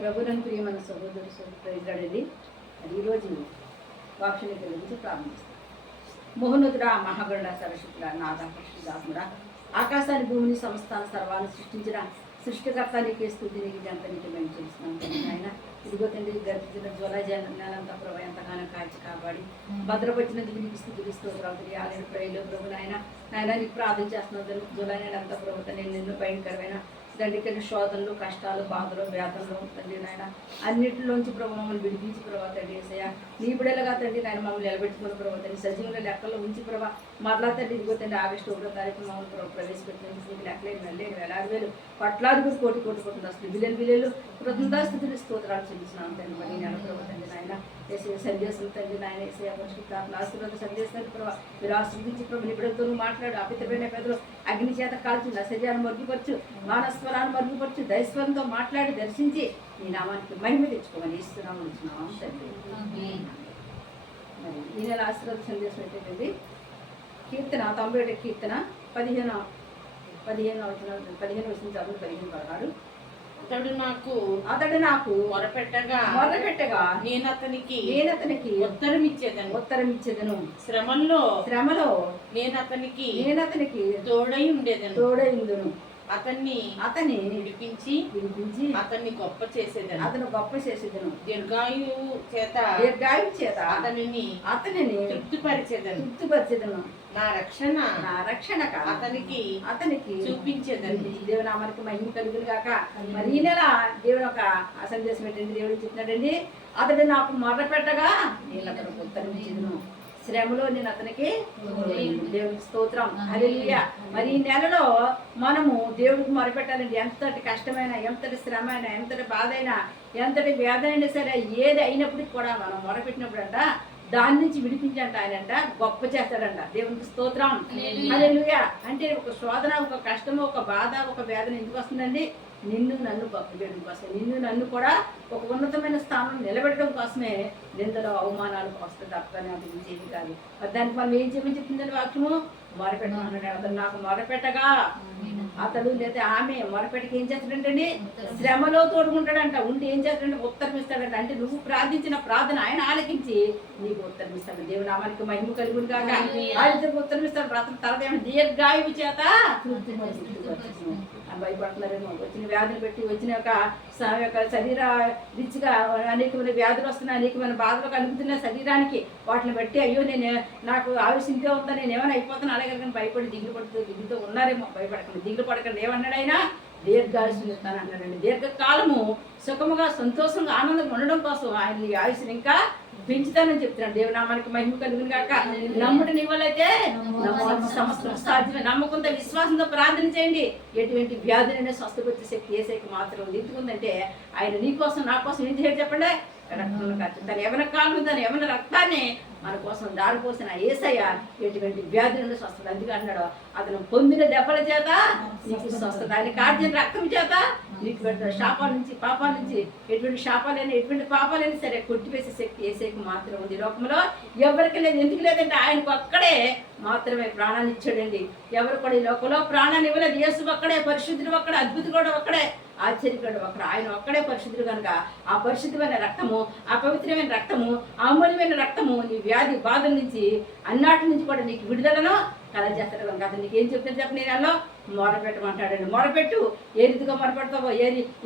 ప్రభులను ప్రియమైన సహోదరు సహోదరుడండి. అది ఈరోజు వాక్షణ గురించి ప్రారంభిస్తాం. మోహనుతుడా, మహాగరుడ, సరస్వతుడ, నాద, పరిశుద్ధాత్ముడా, ఆకాశాన్ని భూమిని సంస్థాన సర్వాన్ని సృష్టించిన సృష్టికర్త నీకే స్థుతి, నీకు జంత నీకు మేము చూస్తున్నాం. ఆయన ఇదిగో తండ్రి గర్భించిన జ్వలజనంతా ప్రభు ఎంతగానో కాల్చి కాపాడి భద్రపరిచినందుకు నీకు స్థుతులు స్తోత్రాలు. ఆలయ ప్రేయలో ప్రభు నాయన నీకు ప్రార్థన చేస్తున్నందుకు జ్వలనంతా ప్రభు నేను నిన్ను భయంకరమైన తండ్రి శోధనలు, కష్టాలు, బాధలు, వేదనలు తండ్రి నాయన అన్నింటిలోంచి ప్రభు మమ్మల్ని విడిపించి ప్రభావ తండ్రి ఏసయ్య నీ బిడ్డలుగా తండ్రి నాయన మమ్మల్ని నిలబెట్టుకున్న ప్రభావ తండ్రి సజీవుల లెక్కల్లో ఉంచి ప్రభావ మరలా తండ్రి ఇదిగో తండ్రి ఆగస్టు 1వ తారీఖు మమ్మల్ని ప్రభు ప్రవేశపెట్టినందుకు నీకు లెక్కలేని వెళ్ళలేని వేలాది వేలు పట్లాది కూడా కోటి కోటి అసలు బిలియన్లు కృతజ్ఞతాస్థుతులు స్తోత్రాలు చెల్లిస్తున్నాం తండ్రి. మరి నెల ప్రభు తండ్రి నాయన ఏసే సందేశం తండ్రి నాయన ఏసే పరిశుద్ధాత్మ ఆశీర్వాద సందేశాన్ని ప్రభావ మీరు ఆశీర్వదించి ప్రభు నిబిడతో మాట్లాడు. అపితమైన పెద్దలు అగ్ని చేత కాల్చు, నశర్యాన్ని మరుగుపరచు, మానస్వరాన్ని మరుగుపరచు, దైస్వరంతో మాట్లాడి దర్శించి నీ నామానికి మహిమ తెచ్చుకోమని ఇస్తున్నాము తండ్రి. మరి ఈ నెల ఆశీర్వాద సందేశం ఏంటంటే కీర్తన 91 కీర్తన 15 వచ్చిన చదువు 15-16. అతడు నాకు మొరపెట్టగా నేను అతనికి ఉత్తరం ఇచ్చేదను. శ్రమలో నేను అతనికి తోడై ఉండేదను. అతన్ని విడిపించి అతన్ని గొప్ప చేసేదను. దీర్ఘాయువు చేత అతనిని తృప్తిపరిచేదను. నా రక్షణ అతనికి చూపించేదండి. దేవుని నామానికి మహిమ కలుగును గాక. మరి ఈ నెల దేవుడు ఒక సందేశం ఏంటండి? దేవుడు చెప్తున్నాడండి, అతడు నాకు మొరపెట్టగా నేను అతనికి ఉత్తరం ఇచ్చేదను. శ్రమలో నేను అతనికి దేవునికి స్తోత్రం, హల్లెలూయా. మరి ఈ నెలలో మనము దేవుడికి మొరపెట్టాలండి. ఎంతటి కష్టమైనా, ఎంతటి శ్రమ అయినా, ఎంతటి బాధ అయినా, ఎంతటి వ్యాధి అయినా సరే, ఏది అయినప్పటికీ కూడా మనం మొరపెట్టినప్పుడు అంట దాని నుంచి విడిపించంట ఆయనంట గొప్ప చేస్తాడంట. దేవునికి స్తోత్రం, హల్లెలూయా. అంటే ఒక శోధన, ఒక కష్టము, ఒక బాధ, ఒక వేదన ఎందుకు వస్తుందండి? నిన్ను నన్ను గొప్ప చేయడం కోసం, నిన్ను నన్ను కూడా ఒక ఉన్నతమైన స్థానం నిలబెట్టడం కోసమే నిందలో అవమానాలకు వస్తుంది తప్పని అది ఏమి కాదు. మరి దానికి మనం ఏం చెప్పిందని వాక్యము మొరపెట్టమన్నాడు. అతను నాకు మొరపెట్టగా అతడు లేదా ఆమె మొరపెట్టకి ఏం చేస్తాడంటండి? శ్రమలో తోడుకుంటాడంట. ఉండి ఏం చేస్తాడంటే ఉత్తరం ఇస్తాడంట. అంటే నువ్వు ప్రార్థించిన ప్రార్థన ఆయన ఆలకించి నీకు ఉత్తరం ఇస్తాడు. దేవుని నామానికి మహిమ కలుగును గాక. ఆయన ఉత్తరం ఇస్తాడు. అతని తర్వాత ఏమైనా దీర్ఘాయువు చేత భయపడుతున్నారేమో. వచ్చిన వ్యాధులు పెట్టి వచ్చిన యొక్క శరీర రీతిగా అనేకమైన వ్యాధులు వస్తున్నాయి, అనేకమైన బాధలు కలుగుతున్నాయి శరీరానికి. వాటిని బట్టి అయ్యో నాకు ఆయుష్ ఇంతే ఉందా, నేను ఏమైనా అయిపోతాను అలాగే భయపడి దిగులుతో ఉన్నారేమో. భయపడకండి, దిగులు పడకండి. ఏమన్నాడు ఆయన? దీర్ఘాయుష్ని ఇస్తాను అన్నాడండి. దీర్ఘకాలము సుఖముగా, సంతోషంగా, ఆనందంగా ఉండడం కోసం ఆయన ఈ ఆయుష్ని ఇంకా పెంచుతానని చెప్తున్నాడు. దేవునామానికి మహిమ కలుగును గాక. నమ్ముడు నీ వల్లైతే సమస్తం సాధ్యమే. నమ్మకంతో, విశ్వాసంతో ప్రార్థన చేయండి. ఎటువంటి వ్యాధులైనా స్వస్థపరిచే శక్తి ఏసైకి మాత్రం ఉంది. ఎందుకుందంటే ఆయన నీ కోసం, నా కోసం ఏం చేయాలి చెప్పండి? రక్తంలో ఖర్చు తను ఏమైనా కాలు, తను ఏమైనా రక్తాన్ని మన కోసం దారిపోసిన ఏసయ్య ఎటువంటి వ్యాధులను స్వస్థత. అందుకే అన్నాడు, అతను పొందిన దెబ్బల చేత నీకు స్వస్థత, ఆయన కార్చిన రక్తం చేత నీకు పెడతాడు. శాపాల నుంచి, పాపాల నుంచి, ఎటువంటి శాపాలైనా, ఎటువంటి పాపాలైనా సరే కొట్టివేసే శక్తి ఏసైకి మాత్రం ఉంది. లోకంలో ఎవరికి లేదు. ఎందుకు లేదంటే ఆయనకు ఒక్కడే మాత్రమే ప్రాణాన్ని ఇచ్చాడండి. ఎవరు కూడా ఈ లోకంలో ప్రాణాన్ని ఇవ్వలేదు. యేసు ఒక్కడే, పరిశుద్ధుడు ఒక్కడే, అద్భుతుడు కూడా ఒక్కడే, ఆశ్చర్యకుడు ఒక్కడే. ఆయన ఒక్కడే పరిశుద్ధుడు కనుక ఆ పరిశుద్ధమైన రక్తము, ఆ పవిత్రమైన రక్తము, ఆ అమూల్యమైన రక్తము నీ వ్యాధి బాధల నుంచి అన్నాటి నుంచి కూడా నీకు విడుదలను కలగజేస్తాడు కనుక అతను నీకు ఏం చెప్తాను చెప్ప నేను అలా మొరపెట్టమంటాడండి. మొరపెట్టు. ఏ రీతిగా మొరపెడతావో,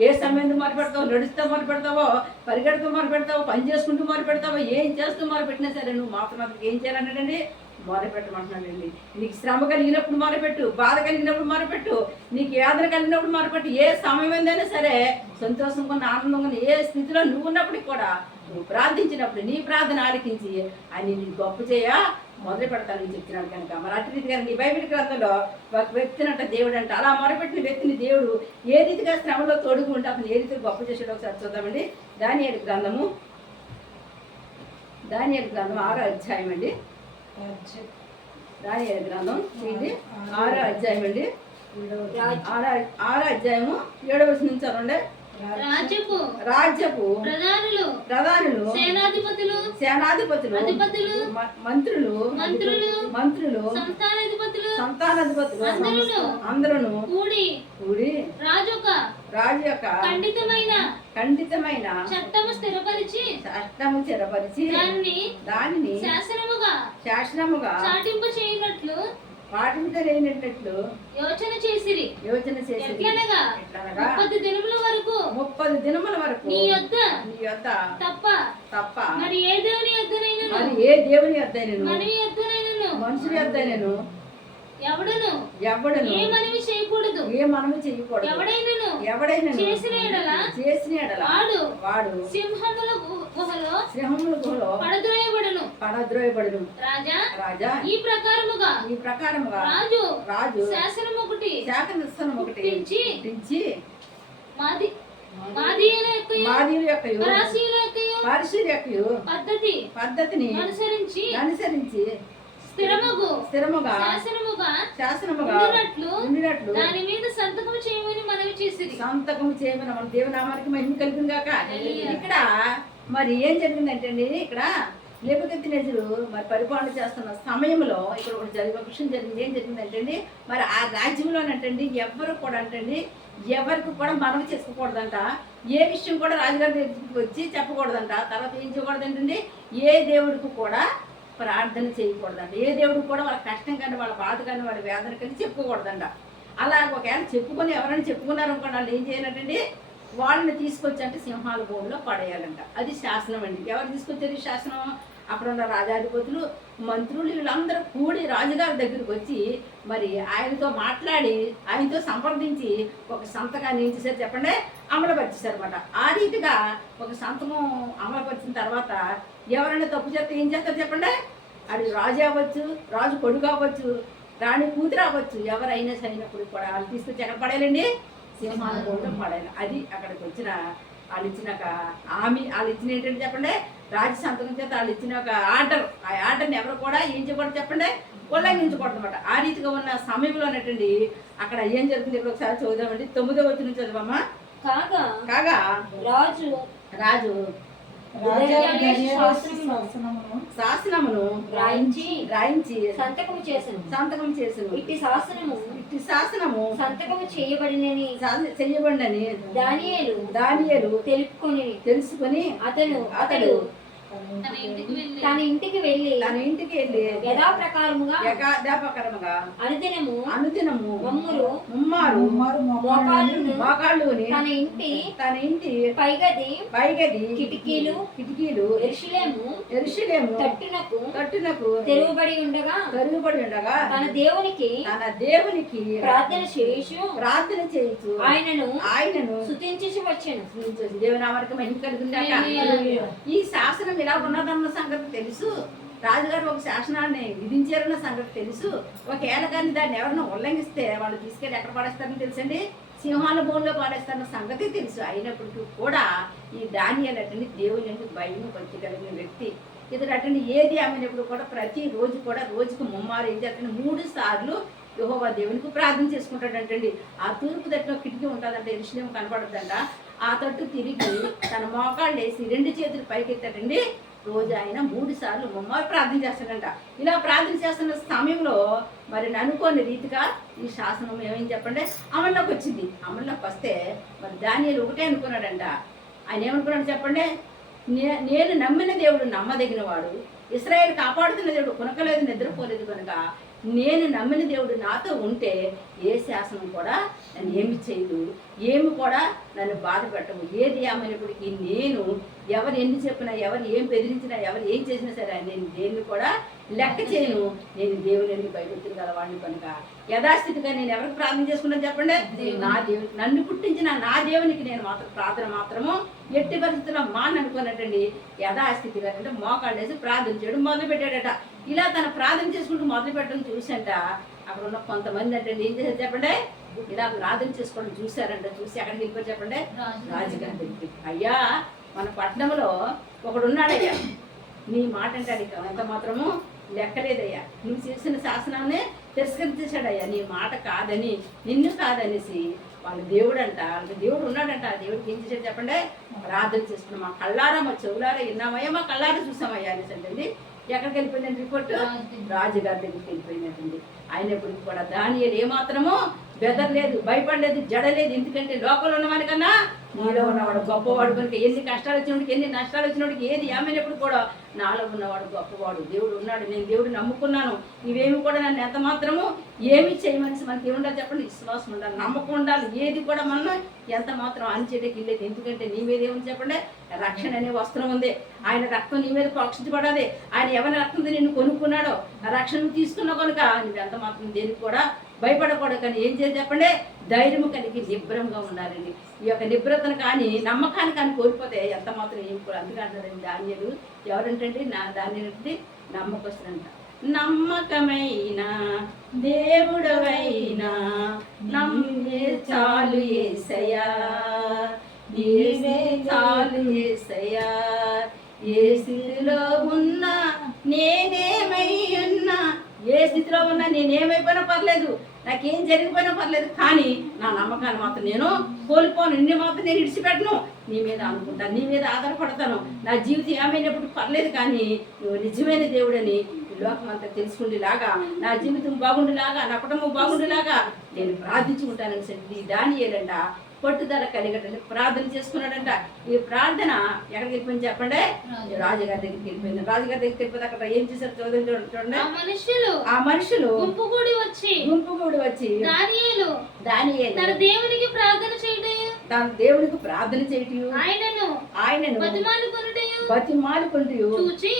ఏ సమయంలో మొరపెడతావో, నడుస్తూ మొరపెడతావో, పరిగెడుతూ మొరపెడతావో, పని చేసుకుంటూ మొరపెడతావో, ఏం చేస్తూ మొరపెట్టినా సరే నువ్వు మాత్రం ఏం చేయాలన్నాడండి? మొరపెట్టమంటున్నాడండి. నీకు శ్రమ కలిగినప్పుడు మొరపెట్టు, బాధ కలిగినప్పుడు మొరపెట్టు, నీకు వేదన కలిగినప్పుడు మొరపెట్టు. ఏ సమయమైందైనా సరే సంతోషంగా, ఆనందంగా, ఏ స్థితిలో నువ్వు ఉన్నప్పటికి కూడా నువ్వు ప్రార్థించినప్పుడు నీ ప్రార్థన ఆలకించి ఆయన నీకు గొప్ప చేయ మొదలు పెడతానని చెప్తున్నాడు కనుక. మరి అటు రీతిగా నీ బైబిల్ గ్రంథంలో ఒక వ్యక్తినంట దేవుడు అంట అలా మొరపెట్టిన వ్యక్తిని దేవుడు ఏ రీతిగా శ్రమలో తోడుగు ఉంటే అతను ఏ రీతిగా గొప్ప చేసాడో ఒకసారి చూద్దామండి. దానియేలు గ్రంథము 6వ అధ్యాయం అండి. దానియేలు గ్రంథం 6వ అధ్యాయం అండి. 6వ అధ్యాయము 7వ వచనం నుంచి చదవండి. రాజ్యపు ప్రధానులు, సేనాధిపతులు, మంత్రులు, సంతానాధిపతులు అందరూ కూడి రాజు యొక్క ఖండితమైన చట్టము స్థిరపరిచి చట్టము స్థిరపరిచి దానిని శాసనముగా చాటింపు చేయనట్లు పాటించలేనట్లు యోచన చేసిరి. ఎట్లనగా 30 దినముల వరకు నీ యొద్ద తప్ప మరి ఏ దేవుని యొద్దనైనను మనుషుల యొద్దనైనను ఎవడును ఏ మనవి చేయకూడదు. ఎవడైనను చేసిన ఎడల వాడు సింహముల గుహలో పడద్రోయబడును. రాజా ఈ ప్రకారముగా రాజు శాసనం ఒకటి పుట్టించి మాదీయుల యొక్కయు పరసీయుల యొక్కయు పద్ధతిని అనుసరించి స్థిరముగా శాసనముగా ఉండినట్లు దాని మీద సంతకము చేయమని మన దేవునామానికి మహిమ కలిగింది గాక. ఇక్కడ మరి ఏం జరిగిందంటే అండి, ఇక్కడ నెబుకద్నెజరు మరి పరిపాలన చేస్తున్న సమయంలో ఇక్కడ ఒక విషయం జరిగింది. ఏం జరిగిందంటే అండి, మరి ఆ రాజ్యంలోనంటండి ఎవరు కూడా అంటండి ఎవరికి కూడా మనవి చేసుకోకూడదంట. ఏ విషయం కూడా రాజుగారి దగ్గరికి వచ్చి చెప్పకూడదంట. తర్వాత ఏం చేయకూడదు ఏంటండి, ఏ దేవుడికి కూడా ప్రార్థన చేయకూడదంట. ఏ దేవుడు కూడా వాళ్ళ కష్టం కానీ వాళ్ళ బాధ కానీ వాళ్ళ వేదన కానీ చెప్పుకోకూడదంట. అలా ఒకవేళ చెప్పుకొని ఎవరైనా చెప్పుకున్నారనుకోండి, వాళ్ళు ఏం చేయాలంటండి, వాళ్ళని తీసుకొచ్చి అంటే సింహాల భూమిలో పడేయాలంట. అది శాసనం అండి. ఎవరు తీసుకొచ్చారు ఈ శాసనం? అక్కడ ఉన్న రాజాధిపతులు, మంత్రులు వీళ్ళందరూ కూడి రాజుగారి దగ్గరికి వచ్చి మరి ఆయనతో మాట్లాడి ఆయనతో సంప్రదించి ఒక సంతకాన్ని ఏం చేశారు చెప్పండి, అమలుపరిచేశారు అనమాట. ఆ రీతిగా ఒక సంతకం అమలుపరిచిన తర్వాత ఎవరైనా తప్పు చేస్తే ఏం చేస్తారు చెప్పండి, అది రాజు అవ్వచ్చు, రాజు కొడుకు అవ్వచ్చు, రాణి కూతురు అవ్వచ్చు, ఎవరైనా సరైనప్పుడు కూడా వాళ్ళు తీసుకొచ్చి ఎక్కడ పడేయాలండి, సింహాల భూమిలో పడేయాలి. అది అక్కడికి వచ్చిన వాళ్ళు ఇచ్చినాక వాళ్ళు ఇచ్చిన ఏంటంటే చెప్పండి, రాజు సంతకం చేత వాళ్ళు ఇచ్చిన ఒక ఆర్డర్. ఆ ఆర్డర్ని ఎవరు కూడా ఏం చేయకూడదు చెప్పండి, ఉల్లంఘించకూడదు అనమాట. ఆ రీతిగా ఉన్న సమయంలో ఉన్నటువంటి అక్కడ ఏం జరుగుతుంది ఇప్పుడు ఒకసారి చూద్దామండి. 9వ వచనం చదవమ్మా. కాగా రాజు శాసనమును రాయించి సంతకము చేసెను. ఇట్టి శాసనము సంతకము చేయబడినని దానియేలు తెలుసుకొని అతడు తన ఇంటికి వెళ్ళి యథాప్రకారముగా అనుదినము మోకాళ్ళుని తన ఇంటి పైగది కిటికీలు యెరూషలేము తట్టునకు తెరువబడి ఉండగా తన దేవునికి ప్రార్థన చేయుచు ఆయనను స్తుతించి వచ్చెను. దేవునామానికి మహిమ కలుగును. ఈ శాసనం ఇలా ఉన్నదన్న సంగతి తెలుసు. రాజుగారు ఒక శాసనాన్ని విధించారన్న సంగతి తెలుసు. ఒకవేళ కానీ దాన్ని ఎవరైనా ఉల్లంఘిస్తే వాళ్ళు తీసుకెళ్ళి ఎక్కడ పడేస్తారని తెలుసండి, సింహాల భూమిలో పడేస్తారన్న సంగతి తెలుసు. అయినప్పటికీ కూడా ఈ దానియేలు అటండి దేవుని ఎందుకు భయం భక్తి కలిగిన వ్యక్తి. ఇది అటండి ఏది అమ్మినప్పుడు కూడా ప్రతి రోజు కూడా రోజుకు ముమ్మారు ఏం చేస్తాడు, 3 సార్లు యెహోవా దేవునికి ప్రార్థన చేసుకుంటాడంటండి. ఆ తూర్పు తట్టులో కిటికీ ఉంటుందంట, యెరూషలేము కనపడుతుందంట. ఆ తట్టు తిరిగి తన మోకాళ్ళు వేసి 2 చేతులు పైకెత్తాడండి. రోజు ఆయన 3 సార్లు ముమ్మారు ప్రార్థన చేస్తాడంట. ఇలా ప్రార్థన చేస్తున్న సమయంలో మరి అనుకోని రీతిగా ఈ శాసనం ఏమని చెప్పండి అమల్లోకి వచ్చింది. అమల్లోకి వస్తే మరి దానియేలు ఒకటే అనుకున్నాడంట. ఆయన ఏమనుకున్నాడు చెప్పండి, నేను నమ్మిన దేవుడు నమ్మదగిన వాడు, ఇశ్రాయేలు కాపాడుతున్న దేవుడు కొనకలేదు నిద్రపోలేదు కనుక నేను నమ్మిన దేవుడు నాతో ఉంటే ఏ శాసనం కూడా నన్ను ఏమి చేయదు, ఏమి కూడా నన్ను బాధ పెట్టము. ఏది ఏమైనప్పటికీ నేను ఎవరు ఎన్ని చెప్పినా, ఎవరు ఏం బెదిరించినా, ఎవరు ఏం చేసినా సరే నేను దేన్ని కూడా లెక్క చేయను. నేను దేవుని భయభక్తులు గలవాడిని కనుక యథాస్థితిగా నేను ఎవరికి ప్రార్థన చేసుకున్నాను చెప్పండి, నా దేవుని నన్ను పుట్టించిన నా దేవునికి నేను మాత్రం ప్రార్థన మాత్రము ఎట్టి పరిస్థితుల్లో అనుకున్నట్టండి. యథాస్థితిగా అంటే మోకాళ్ళు వేసి ప్రార్థన చేయడం మొదలు పెట్టాడట. ఇలా తన ప్రార్థన చేసుకుంటూ మొదలు పెట్టడం చూసంట అక్కడ ఉన్న కొంతమంది అంటే ఏం చేశారు చెప్పండి, ఇలా ప్రార్థన చేసుకోవడం చూశారంట. చూసి అక్కడికి వెళ్ళిపోయి చెప్పండి రాజుగారి దగ్గరికి, అయ్యా మన పట్టణంలో ఒకడు ఉన్నాడయ్యా, నీ మాట అంటే అడిగి అంత మాత్రము లెక్కలేదయ్యా, నువ్వు చేసిన శాసనాన్ని తిరస్కరించేశాడయ్యా, నీ మాట కాదని నిన్ను కాదనేసి వాళ్ళ దేవుడు అంట, వాళ్ళకి దేవుడు ఉన్నాడంట. ఆ దేవుడికి ఏం చేశాడు చెప్పండి, ప్రార్థన చేసుకున్నాం. మా కళ్ళారా మా చెవులారా విన్నామయ్యా, మా కళ్ళారా చూసామయ్యా అనేసి అంటండి. ఎక్కడికి వెళ్ళిపోయిందండి రిపోర్టు, రాజుగారి దగ్గరికి వెళ్ళిపోయినట్టండి. అయినప్పటికీ కూడా దానియేలు ఏమాత్రమో బెదరలేదు, భయపడలేదు, జడలేదు. ఎందుకంటే లోకంలో ఉన్నవాడి కన్నా నీలో ఉన్నవాడు గొప్పవాడు కనుక ఎన్ని కష్టాలు వచ్చినోడికి, ఎన్ని నష్టాలు వచ్చినోడికి, ఏది ఏమైనప్పుడు కూడా నాలో ఉన్నవాడు గొప్పవాడు. దేవుడు ఉన్నాడు, నేను దేవుడు నమ్ముకున్నాను. ఇవేమి కూడా నన్ను ఎంత మాత్రము ఏమి చేయమని మనకి ఏముండాలి చెప్పండి? విశ్వాసం ఉండాలి, నమ్మకం ఉండాలి. ఏది కూడా మనం ఎంత మాత్రం అనిచేయడానికి వెళ్ళేది. ఎందుకంటే నీ మీద ఏముంది చెప్పండి? రక్షణ అనే వస్త్రం ఉంది. ఆయన రక్తం నీ మీద ప్రోక్షించబడాలి. ఆయన ఎవరి రక్తంతో నిన్ను కొనుక్కున్నాడో ఆ రక్షణ తీసుకున్నావు కనుక నువ్వు ఎంత మాత్రం దేనికి కూడా భయపడకూడదు. కానీ ఏం చేయాలి చెప్పండి? ధైర్యం కలిగి నిబ్రంగా ఉండాలండి. ఈ యొక్క నిబ్రతను కానీ నమ్మకాన్ని కానీ కోల్పోతే ఎంత మాత్రం ఏం కూడా. అందుకే అంటారండి దానియేలు ఎవరంటండి? దానియేలు నమ్మకస్తులంట. నమ్మకమైన దేవుడవైనా నమ్మే చాలు యేసయ్యా, నీవే చాలు యేసయ్యా. ఏ స్థితిలో ఉన్నా నేనేమై ఉన్నా, ఏ స్థితిలో ఉన్నా నేనేమైపోయినా పర్లేదు, నాకేం జరిగిపోయినా పర్లేదు, కానీ నా నమ్మకాన్ని మాత్రం నేను కోల్పోను. నిన్ను మాత్రం నేను విడిచిపెట్టను. నీ మీద అనుకుంటాను, నీ మీద ఆధారపడతాను. నా జీవితం ఏమైనప్పుడు పర్లేదు, కానీ నువ్వు నిజమైన దేవుడని లోకం అంతా తెలుసుకుండేలాగా, నా జీవితం బాగుండేలాగా, నా కుటుంబం బాగుండేలాగా నేను ప్రార్థించుకుంటానని చెప్పి దానియేలంట పట్టుదల కలిగటండి ప్రార్థన చేసుకున్నాడంట. ఈ ప్రార్థన ఎక్కడికి వెళ్ళిపోయింది చెప్పండి? రాజుగారి దగ్గరికి వెళ్ళిపోయింది. రాజుగారి దగ్గరికి వెళ్ళిపోతే అక్కడ ఏం చేశారు చూడండి. ఆ మనుషులు గుంపు కూడి వచ్చి దానియేలు తన దేవునికి ప్రార్థన చేయటం ఆయనను బతిమాలుకొనుటయు చూసి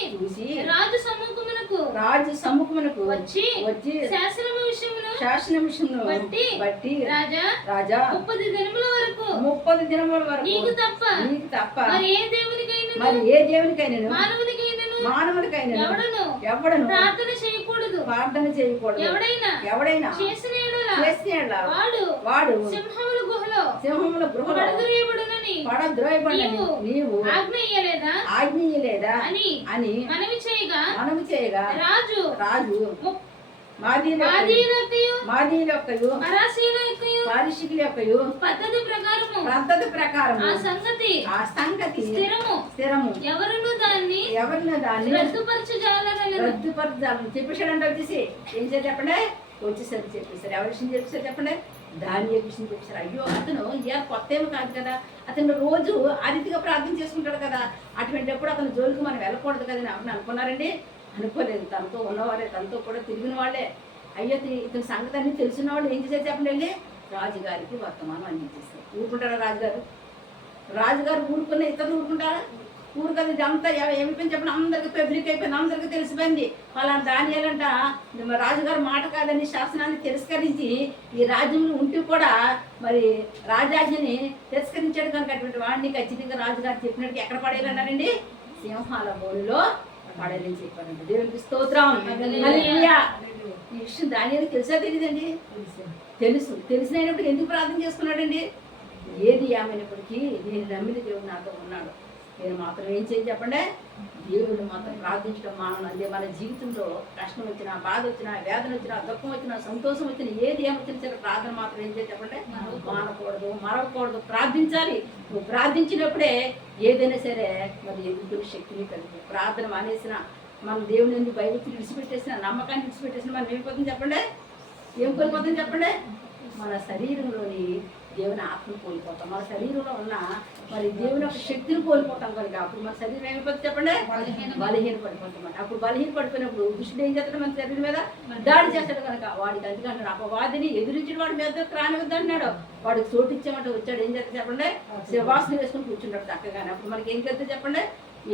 రాజు సముఖమునకు వచ్చి శాసన విషయమును బట్టి రాజా 30 దినముల వరకు నీకు తప్ప మరి ఏ దేవునికైనా మానవునికైనా ఎవడను ప్రార్థన చేయకూడదు. ఎవడైనా చేసిన వాడు సింహముల గృహలో పడద్రోయబడునని నీవు ఆజ్ఞ అని మనవి చేయగా రాజు పద్ధతి ప్రకారం ఆ సంగతి స్థిరము ఎవరును దాన్ని రద్దుపరచాలని చెప్పేసాడంటే వచ్చేసి ఏం చేయాలి చెప్పండి? వచ్చేసరికి చెప్పేసారు. ఎవరి విషయం చెప్పేసారు చెప్పండి? దానియేలు విషయం చెప్పేసారు. అయ్యో అతను కొత్త ఏమి కాదు కదా, అతను రోజు ఆ రీతిగా ప్రార్థన చేసుకుంటాడు కదా, అటువంటిప్పుడు అతను జోలికి మనం వెళ్ళకూడదు కదా అని ఎవరిని అనుకున్నారండి? అనుకోలేదు. తనతో ఉన్నవాళ్ళే, తనతో కూడా తిరిగిన వాళ్ళే. అయ్యో ఇతని సంగతి అన్ని తెలిసిన వాళ్ళు ఏం చేశారు చెప్పండి? వెళ్ళి రాజుగారికి వర్తమానం అందించేస్తారు. ఊరుకుంటారా రాజుగారు ఊరుకున్న ఇతరులు ఊరుకుంటారా? ఊరుకది ఇదంతా ఏమైపోయింది చెప్పండి? అందరికి పబ్లిక్ అయిపోయింది, అందరికీ తెలిసిపోయింది. వాళ్ళ దానియేలంట రాజుగారు మాట కాదని శాసనాన్ని తిరస్కరించి ఈ రాజ్యంలో ఉంటూ కూడా మరి రాజాజ్ఞని తిరస్కరించాడు కనుక అటువంటి వాడిని ఖచ్చితంగా రాజుగారు చెప్పినట్టు ఎక్కడ పడేయాలన్నారండి? సింహాల బోనులో పడేయాలని చెప్పారంట. దేవునికి స్తోత్రం. హల్లెలూయా. ఈ విషయం దానియేలుకి తెలుసా తెలియదండి? తెలిసినప్పుడు ఎందుకు ప్రార్థన చేసుకున్నాడండి? ఏది ఏమైనప్పటికీ నేను నమ్మిన దేవుడు నాతో ఉన్నాడు. నేను మాత్రం ఏం చేయాలి చెప్పండి? దేవుడు మాత్రం ప్రార్థించడం మానవులు. అదే మన జీవితంలో కష్టం వచ్చినా, బాధ వచ్చినా, వేదన వచ్చినా, దుఃఖం వచ్చినా, సంతోషం వచ్చినా, ఏది ఏమొచ్చినా సరే ప్రార్థన మాత్రం ఏం చేయాలి చెప్పండి? మానకూడదు, మరవకూడదు, ప్రార్థించాలి. నువ్వు ప్రార్థించినప్పుడే ఏదైనా సరే మరి ఎదుర్కొనే శక్తిని కలిగి. ప్రార్థన మానేసిన, మన దేవుని ఎందుకు భయభక్తులు విడిచిపెట్టేసిన, నమ్మకాన్ని విడిచిపెట్టేసిన మనం ఏమైపోతుంది చెప్పండి? ఏం కోల్పోతుంది చెప్పండి? మన శరీరంలోని దేవుని ఆత్మను కోల్పోతాం. మన శరీరంలో ఉన్న మరి దేవుని యొక్క శక్తిని కోల్పోతాం కనుక అప్పుడు మన శరీరం ఏమైపోతుంది చెప్పండి? బలహీన పడిపోతాం. అప్పుడు బలహీన పడిపోయినప్పుడు దుష్టుడు ఏం చేస్తాడు? మన శరీరం మీద దాడి చేస్తాడు కనుక వాడికి అందుకంటాడు అపవాదిని ఎదురించిన వాడి మీద రానివద్దు అంటున్నాడు. వాడికి చోటు ఇచ్చామంటే వచ్చాడు ఏం చేస్తాడు చెప్పండి? శివాసన వేసుకుని కూర్చుంటాడు చక్కగానే. అప్పుడు మనకి ఏం చేస్తే చెప్పండి?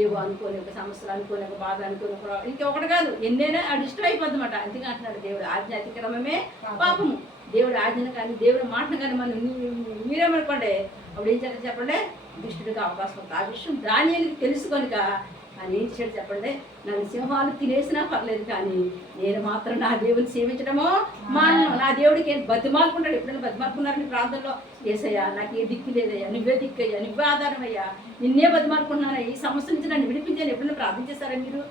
ఏవో అనుకోలేక సమస్యలు, అనుకోలేక బాధ, అనుకోలేక ఇంకొకటి కాదు ఎన్నైనా అది ఇష్టం అయిపోద్ది అన్నమాట. అందుకే అంటున్నాడు దేవుడు ఆజ్ఞ అతిక్రమమే పాపము. దేవుడు ఆజ్ఞను కానీ దేవుడి మాటను కానీ మనం మీరేమనుకోండి అప్పుడు ఏం చేయాలి చెప్పండి? దుష్టుడికి అవకాశం ఉంటుంది. ఆ విషయం దానియేలుకి తెలుసు కనుక ఆయన ఏం చేశాడు చెప్పండి? నన్ను సింహాలు తినేసినా పర్లేదు, కానీ నేను మాత్రం నా దేవుని సేవించడమో మానను. నా దేవుడికి ఏం బతిమాలుకుంటాడు? ఎప్పుడైనా బతిమాలుకున్నారని ప్రాంతంలో? యేసయ్యా నాకు ఏ దిక్కు లేదయ్యా, నువ్వే దిక్కయ్యా, నువ్వే ఆధారమయ్యా, నిన్నే బతిమాలుకుంటున్నానయ్యా, ఈ సమస్య నుంచి నన్ను విడిపించాను ఎప్పుడైనా ప్రార్థన చేశారా మీరు?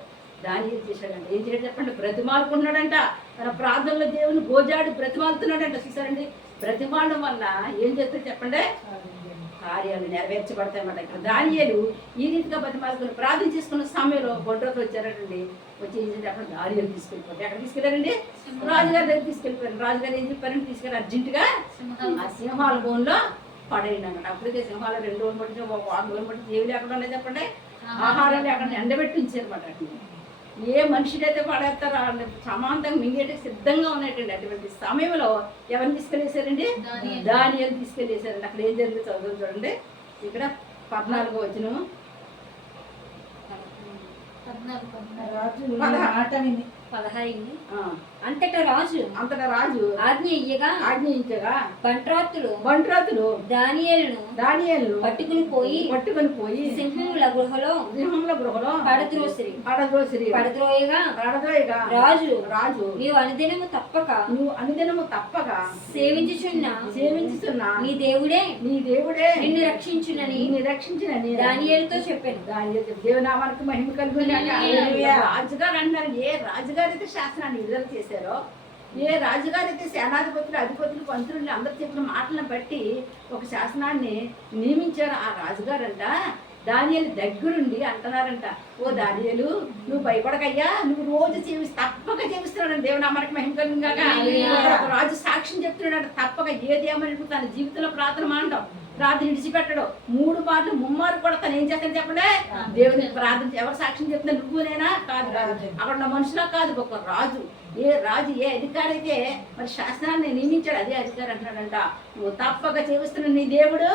దానియేలు చేశాడంట. ఏం చేయడం చెప్పండి? బ్రతిమాలుకున్నాడంట. తన ప్రార్థనలో దేవుని గోజాడి బ్రతిమాలుతున్నాడంట. చూసారండి? బ్రతిమాలడం వల్ల ఏం చేస్తారు చెప్పండి? కార్యాలు నెరవేర్చబడతాయన్నమాట. ఇక్కడ దానియేలు ఈ రీతిగా బతిమాలుకుని ప్రార్థన చేసుకున్న సమయంలో గొడ్రతో వచ్చారండి. వచ్చి ఏం చేసి అక్కడ దానియేలు తీసుకెళ్ళిపోతే ఎక్కడ తీసుకెళ్ళారండి? రాజుగారి దగ్గర తీసుకెళ్ళిపోయారు. రాజుగారు ఏం చెప్పారంటే తీసుకెళ్ళి అర్జెంటుగా ఆ సింహాల బోన్లో పడేయండి అన్నమాట. అప్పటికే సింహాలు 2 రోజులు పట్టి ఒక 6 రోజులు పట్టి ఏవి లేకుండా ఉన్నాయి చెప్పండి, ఆహారం లేకుండా ఎండబెట్టి ఉంచారన్నమాట. అట్లా ఏ మనిషినైతే పడేస్తారో వాళ్ళు సమాంతంగా మింగేటికి సిద్ధంగా ఉన్నట్టండి. అటువంటి సమయంలో ఎవరిని తీసుకెళ్ళేశారండి? దానియేలు తీసుకెళ్ళేశారండి. అక్కడ ఏం జరిగిందో చదువు చూడండి. ఇక్కడ 14వ వచనము. రాజు మాట విని 16. ఆ, అంతటా రాజు ఆజ్ఞయించగా బంట్రాతులు దానియేలును పట్టుకుని పోయి సింహముల గృహలో పడద్రోయగా రాజు నీవు అనుదినము తప్పక సేవించుచున్న నీ దేవుడే నిన్ను రక్షించునని దానియేలుతో చెప్పాను. దేవునామానికి మహిమ కలుగును గాక. రాజుగారు అంటారు, ఏ రాజుగారు అయితే శాసనాన్ని విడుదల చేశారో, ఏ రాజుగారు అయితే సేనాధిపతులు అధిపతులు పంతులు అందరు చెప్పిన మాటలను బట్టి ఒక శాసనాన్ని నియమించారు, ఆ రాజుగారంట దానియేలు దగ్గరుండి అంటున్నారంట, ఓ దానియేలు నువ్వు భయపడకయ్యా, నువ్వు రోజు తప్పక జీవిస్తున్నాడు. దేవునామానికి మహిమ కలుగును గాక. ఒక రాజు సాక్ష్యం చెప్తున్నాడు, తప్పక ఏదేమని తన జీవితంలో ప్రార్థన మాండం, ప్రార్థన విడిచిపెట్టడు. 3 మార్లు 3 మార్లు కూడా తను ఏం చేస్తాను చెప్పండి, దేవుని ప్రార్థన. ఎవరు సాక్ష్యం చెప్తున్నా? నువ్వునేనా? కాదు. అక్కడ ఉన్న మనుషులా కాదు, ఒక రాజు. ఏ రాజు ఏ అధికారి అయితే మరి శాసనాన్ని నియమించాడు, అదే అధికారి అంటున్నాడంట, నువ్వు తప్పక చేస్తున్న నీ దేవుడు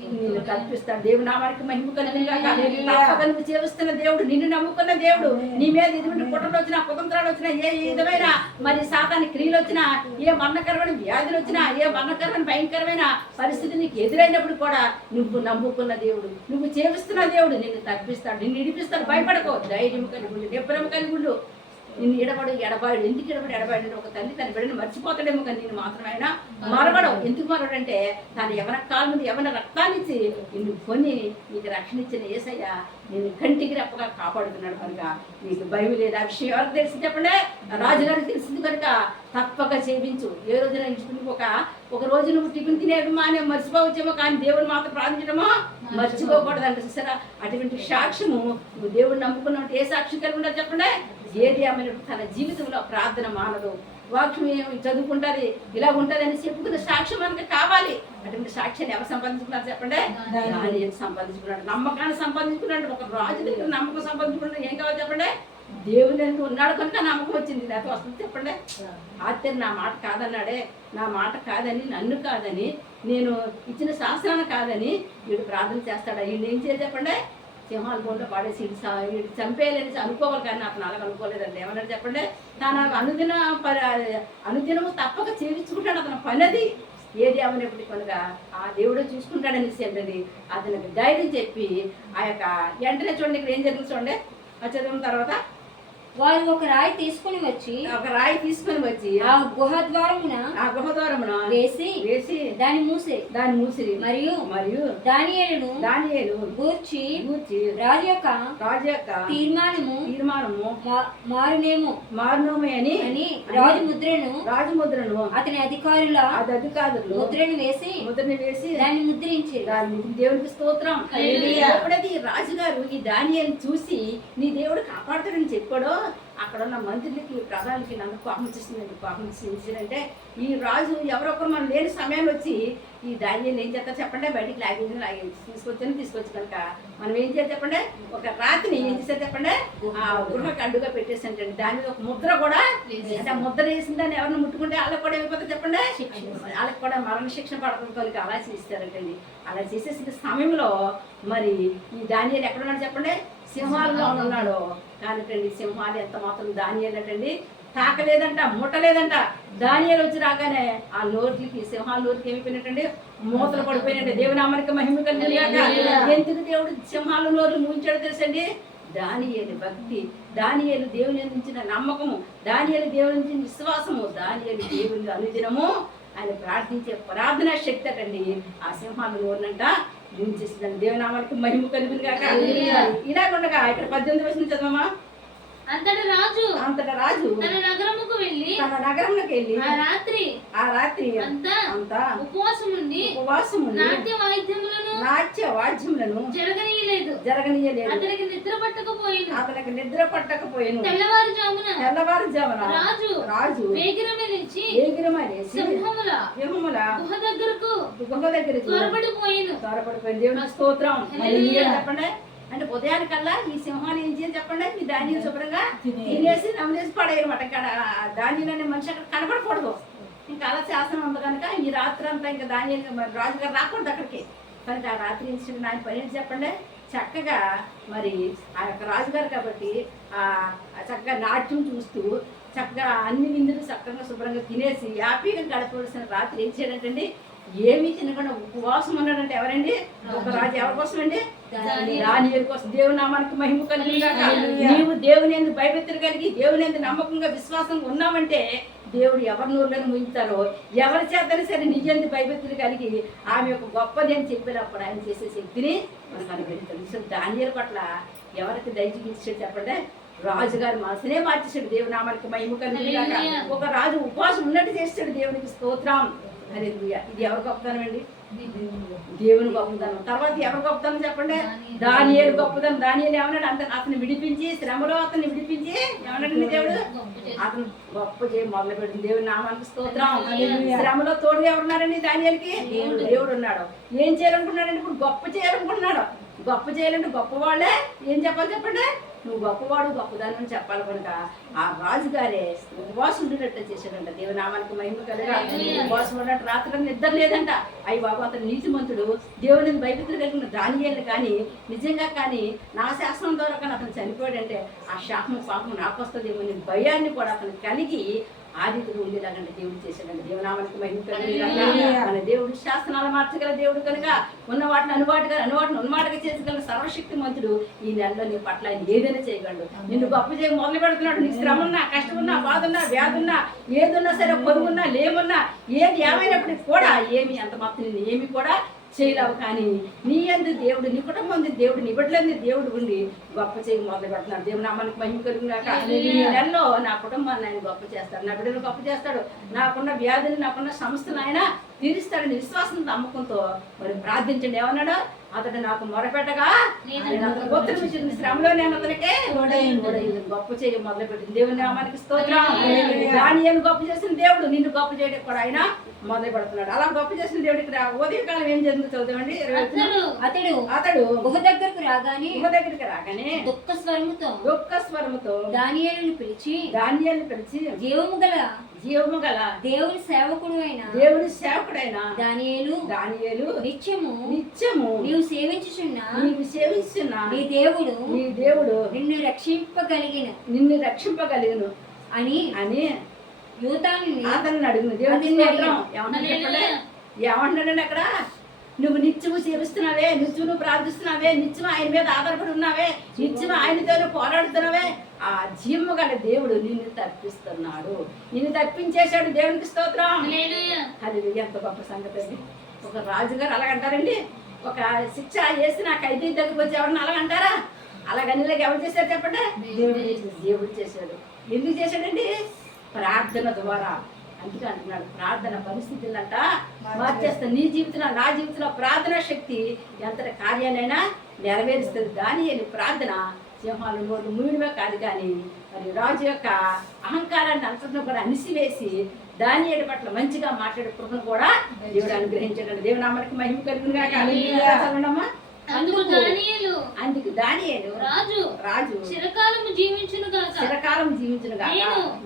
నిన్ను కల్పిస్తాడు. దేవుడు నామానికి మహిమ కలుగును గాక. తప్పక నువ్వు చేస్తున్న దేవుడు, నిన్ను నమ్ముకున్న దేవుడు, నీ మీద ఎటువంటి కుట్రలు వచ్చినా, కుతంత్రాలు వచ్చినా, ఏ విధమైన మరి సాతాని క్రియలు వచ్చినా, ఏ మరణకరమైన వ్యాధులు వచ్చినా, ఏ మరణకరమైన భయంకరమైన పరిస్థితి నీకు ఎదురైనప్పుడు కూడా నువ్వు నమ్ముకున్న దేవుడు, నువ్వు చేస్తున్న దేవుడు నిన్ను తప్పిస్తాడు, నిన్ను ఇడిపిస్తాడు. భయపడకో, ధైర్యం కలిగి ఉండు, నిబ్బరం కలిగి ఉండు. నిన్ను ఎడబాడు. ఎందుకు ఎడబాడు? ఒక తల్లి తన బిడ్డను మర్చిపోతాడేమో, కానీ నేను మాత్రమైనా మరవడం. ఎందుకు మరవడంటే తను ఎవరి కాళ్ళ మీద ఎవరి రక్తాన్నిచ్చి నిన్ను కొని నీకు రక్షణ ఇచ్చిన యేసయ్య నేను కంటికి రెప్పగా కాపాడుతున్నాడు కనుక నీకు భయం లేదు. ఆ విషయం ఎవరికి తెలిసి చెప్పండి? రాజుగారికి తెలిసింది కనుక తప్పక చేయించు. ఏ రోజున ఒక రోజు నువ్వు టిఫిన్ తినేయడమా అని మర్చిపోవచ్చేమో, కానీ దేవుడు మాత్రం ప్రార్థించడమో మర్చిపోకూడదంట. చూసారా, అటువంటి సాక్ష్యము నువ్వు దేవుడు నమ్ముకున్నట్టు ఏ సాక్ష్యం కలిగి ఉండదు చెప్పండి? ఏది ఆమె తన జీవితంలో ప్రార్థన మానదు, వాక్యం చదువుకుంటారు, ఇలా ఉంటుంది అని చెప్పుకున్న సాక్ష్యం మనకు కావాలి. అటువంటి సాక్ష్యాన్ని ఎవరు సంపాదించుకున్నారు చెప్పండి? దానియేలు సంపాదించుకున్నాడు, నమ్మకాన్ని సంపాదించుకున్నాడు. ఒక రాజు దగ్గర నమ్మకం సంపాదించుకున్నాడు. ఏం కావాలి చెప్పండి? దేవుని ఉన్నాడు కనుక నమ్మకం వచ్చింది, లేకపోతే వస్తుంది చెప్పండి? ఆశ్చర్య నా మాట కాదన్నాడే, నా మాట కాదని, నన్ను కాదని, నేను ఇచ్చిన శాస్త్రాన్ని కాదని వీడు ప్రార్థన చేస్తాడా? వీడు ఏం చేయాలి చెప్పండి? సింహాల బోన్లో పాడేసి వీడు చంపేయాలని అనుకోవాలి, కానీ నాకు నాలుగు అనుకోలేదండి. ఏమన్నాడు చెప్పండి? తన అనుదినము తప్పక చేయించుకుంటాడు, అతను పని అది. ఏది అవనప్పుడు కనుక ఆ దేవుడు చూసుకుంటాడని ఏంటండి అతనికి ధైర్యం చెప్పి ఆ యొక్క వెంటనే చూడండి ఇక్కడ ఏం జరిగింది చూడండి. ఆ చదివిన తర్వాత వారు ఒక రాయి తీసుకుని వచ్చి ఆ గుహ ద్వారమున వేసి దాని మూసిరి మరియు దానియేలును గూర్చి రాజు యొక్క తీర్మానము మారునేమో అని రాజు ముద్రను అతని అధికారుల ముద్రను వేసి దాన్ని ముద్రించి. దేవునికి స్తోత్రం. ఎప్పుడైతే ఈ రాజుగారు ఈ దానియేలును చూసి నీ దేవుడు కాపాడుతాడని చెప్పాడో అక్కడ ఉన్న మంత్రులకి ప్రధానికి నన్ను కోపం చేసిందంటే ఈ రాజు ఎవరొకరు మనం లేని సమయాన్ని వచ్చి ఈ దానియేలు ఏం చేస్తారు చెప్పండి? బయటికి లాగి తీసుకొచ్చి కనుక మనం ఏం చేయాలి చెప్పండి? ఒక రాత్రిని ఏం చేస్తారు చెప్పండి? ఆ గృహకి అడ్డుగా పెట్టేసంటండి. దాని మీద ఒక ముద్ర కూడా, అంటే ముద్ర వేసిన దాన్ని ఎవరిని ముట్టుకుంటే వాళ్ళకి కూడా ఏమైపోతుంది చెప్పండి? వాళ్ళకి కూడా మరణ శిక్షణ పడకపోతే అలా చేస్తారంటండి. అలా చేసేసిన సమయంలో మరి ఈ దానియేలు ఎక్కడ ఉన్నాడు చెప్పండి? సింహాలలో ఉన్నాడు. కానిటండి సింహాలు ఎంత మాత్రం దానియేలటండి తాకలేదంట, ముట్టలేదంట. దానియేలు వచ్చి రాగానే ఆ నోట్లకి సింహాల నోట్లకి ఏమైపోయినట్టండి? మూతలు పడిపోయినట్టు. దేవునామానికి మహిమ కలిగిన గాక. ఎందుకు దేవుడు సింహాల నోట్లు మూయించాడో తెలుసండి? దానియేలు భక్తి, దానియేలు దేవుని అందించిన నమ్మకము, దానియేలు దేవుని అందించిన విశ్వాసము, దానియేలు దేవుని అనుదినము ఆయన ప్రార్థించే ప్రార్థనా శక్తి అటండి ఆ సింహాల నోరునంట చేసిందండి. దేవునామానికి మహిమ కలుగును గాక. ఇలాగుండగా ఇక్కడ 18 వచనం చదవమా. అంతట రాజు తన నగరముకు వెళ్ళి తన నగరంలోకి వెళ్ళి ఆ రాత్రి అంతా ఉపవాసం ఉండి నాట్య వాద్యములను జరగనీయలేదు. అతనికి నిద్ర పట్టకపోయేను. తెల్లవారుజామున రాజు వేగిరమనిచ్చి సింహముల గుహ దగ్గరకు త్వరపడిపోయేను. దేవుని స్తోత్రం. చెప్పండి అంటే ఉదయానికల్లా ఈ సింహాన్ని ఏం చేయాలి చెప్పండి, మీ ధాన్యం శుభ్రంగా తినేసి నమ్మేసి పడేయనమాట. ఇక్కడ ధాన్యం అనే మనిషి అక్కడ కనపడకూడదు. ఇంకా అలా శాసనం ఉంది కనుక ఈ రాత్రి అంతా ఇంకా ధాన్యం రాజుగారు రాకూడదు అక్కడికి. కనుక ఆ రాత్రి ఇన్స్టెంట్ ఆయన పని ఏంటి చెప్పండి, చక్కగా మరి ఆ యొక్క రాజుగారు కాబట్టి చక్కగా నాట్యం చూస్తూ చక్కగా అన్ని విందులు చక్కగా శుభ్రంగా తినేసి హ్యాపీగా గడపవలసిన రాత్రి ఏం చేయడంటండి, ఏమీ తినకుండా ఉపవాసం ఉన్నాడంటే ఎవరండి, ఒక రాజు ఎవరి కోసం అండి, దానియేలు కోసం. దేవుని నామానికి మహిమ కలిగినగాక. నీవు దేవుని యందు భయభక్తులు కలిగి దేవుని యందు నమ్మకంగా విశ్వాసంగా ఉన్నామంటే దేవుడు ఎవరి నోరులను ముయించారో ఎవరి చేతనే సరే నీ యందు భయభక్తులు కలిగి ఆమె యొక్క గొప్పది అని చెప్పినప్పుడు ఆయన చేసే శక్తిని మనకు అనుగ్రహించాడు. సో దానియేలు పట్ల ఎవరికి దయ చూపించాడు చెప్పండి, రాజుగారు మనసునే మార్చేశాడు. దేవుని నామానికి మహిమ కలిగినగాక. ఒక రాజు ఉపవాసం ఉన్నట్టు చేస్తాడు. దేవునికి స్తోత్రం. హల్లెలూయా. ఇది ఎవరి గొప్పతనం అండి, దేవుని గొప్పతనం. తర్వాత ఎవరి గొప్పతనం చెప్పండి, దానియేలు గొప్పతనం. దానియేలు ఏమన్నాడు, అతను విడిపించి శ్రమలో అతన్ని విడిపించి ఏమన్నాడండి దేవుడు, అతను గొప్ప చేయ మొదలు పెట్టింది. దేవుని నామానికి స్తోత్రం. శ్రమలో తోడుగా ఎవరున్నారండి దానియేలుకి, దేవుడు ఉన్నాడు. ఏం చేయాలనుకున్నాడండి, ఇప్పుడు గొప్ప చేయాలనుకుంటున్నాడు. గొప్ప చేయాలంటే గొప్ప వాళ్ళే ఏం చెప్పాలి చెప్పండి, నువ్వు గొప్పవాడు గొప్పదాని అని చెప్పాలి. కనుక ఆ రాజుగారే ఉపవాసం ఉండేటట్టు చేశాడంట. దేవునామానికి మహిమ కలగా. ఉపవాసం ఉన్నట్టు రాత్రి నిద్ర లేదంట. అయ్యి బాబు అతను నీతిమంతుడు, దేవుని భయభక్తులు కలిగిన దానియేలు కానీ నిజంగా కానీ నా శాసనం ద్వారా కానీ అతను చనిపోయాడంటే ఆ శాపం పాపం నాకు వస్తుందేమో అనే భయాన్ని కూడా అతను కలిగి ఆదితుడు ఉండేలాగంటే దేవుడు చేశాడంటే. దేవునామానికి మహిమ కలిగిన మన దేవుడు శాసనాలు మార్చగల దేవుడు కనుక ఉన్న వాటిని అనువాటుగా చేసగల సర్వశక్తి మంతుడు. ఈ నెలలో నీ పట్ల ఆయన ఏదైనా చేయగలడు. నిన్ను గొప్ప చేయ మొదలు పెడుతున్నాడు. నీకు శ్రమ ఉన్నా, కష్టం ఉన్నా, బాధ ఉన్నా, వ్యాధి ఉన్నా, ఏదున్నా సరే, పొరుగున్నా, లేమున్నా, ఏది ఏమైనప్పటికీ కూడా ఏమి అంత మాత్రం నేను ఏమి కూడా చేయలేవు. కానీ నీ యందు దేవుడు, నీ కుటుంబం దేవుడు, నీ బిడ్డలందు దేవుడు ఉండి గొప్ప చేయి మొదలు పెడుతున్నాడు. దేవుడు నామానికి మహిమ కలిగినాక ఈ నెలలో నా కుటుంబాన్ని ఆయన గొప్ప చేస్తాడు, నా బిడ్డను గొప్ప చేస్తాడు, నాకున్న వ్యాధిని నాకున్న సమస్యను ఆయన తీరుస్తాడని విశ్వాసం నమ్మకంతో మరి ప్రార్థించండి. ఏమన్నాడు, అతడు నాకు మొరపెట్టగా ఉత్తరం ఇచ్చింది, శ్రమలో నేను అతనికే గొప్ప చేయ మొదలు పెట్టింది. దేవుని నామానికి స్తోత్రం. దానియేలు గొప్ప చేసిన దేవుడు నిన్ను గొప్ప చేయడం కూడా ఆయన మొదలు పెడుతున్నాడు. అలా గొప్ప చేసిన దేవుడు ఇక్కడ ఉదయకాలం ఏం జరిగింది చదువుతామండి. అతడు గుహ దగ్గరకు రాగానే దుఃఖ స్వరముతో దానియేలును పిలిచి జీవము గల దేవుని సేవకుడైన దానియేలు నిత్యము నీవు సేవించుచున్న నీ దేవుడు నిన్ను రక్షింపగలిగిన అని అతను అడిగిన దేవుడు ఏమంటున్నాడండి అక్కడ, నువ్వు నిత్యము సేవిస్తున్నావే, నిత్యము ప్రార్థిస్తున్నావే, నిత్యము ఆయన మీద ఆధారపడి ఉన్నావే, నిత్యము ఆయనతోనే పోరాడుతున్నావే, ఆ జీవము గల దేవుడు నిన్ను తప్పిస్తున్నాడు, నిన్ను తప్పించేశాడు. దేవునికి స్తోత్రం. అది ఎంత గొప్ప సంగతి అండి. ఒక రాజుగారు అలాగంటారండి, ఒక శిక్ష వేసి నాకు ఖైదీ దగ్గరికి వచ్చి ఎవరన్నా అలాగంటారా? అలాగనిలాగా ఎవరు చేశారు చెప్పండి, దేవుడు చేశాడు. ఎందుకు చేశాడండి, ప్రార్థన ద్వారా. అందుకే అంటున్నాడు, ప్రార్థన పరిస్థితులంట మార్చేస్తుంది. నీ జీవితంలో నా జీవితంలో ప్రార్థన శక్తి ఎంత కార్యాలైనా నెరవేరుస్తుంది. దానియేలు ప్రార్థన సింహాలు నోళ్ళు మూయడమే కాదు కానీ మరి రాజు యొక్క అహంకారాన్ని అంతను కూడా అనిసివేసి దానియేలు పట్ల మంచిగా మాట్లాడే కృపను కూడా దేవుడు అనుగ్రహించాడు. దేవునామానికి మహిమ కలుగునుగాక. అందుకు దానియేలు రాజు చిరకాలము జీవించునుగాక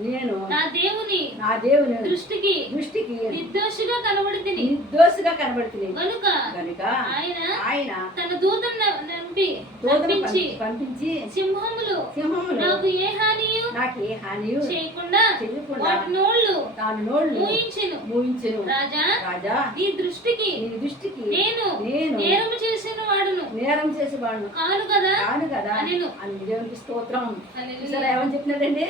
నేను నా దేవుని దృష్టికి నిర్దోషిగా కనబడుతుంది కనుక ఆయన తన దూతను పంపించి సింహములు నాకు ఏ హానియు చేయకుండా వాటి నోళ్ళు మూయించెను. రాజా నీ దృష్టికి నేను నేరం చేసిన వాడును కాను కదా అని దేవునికి స్తోత్రం. ఏమని చెప్తున్నాడండి,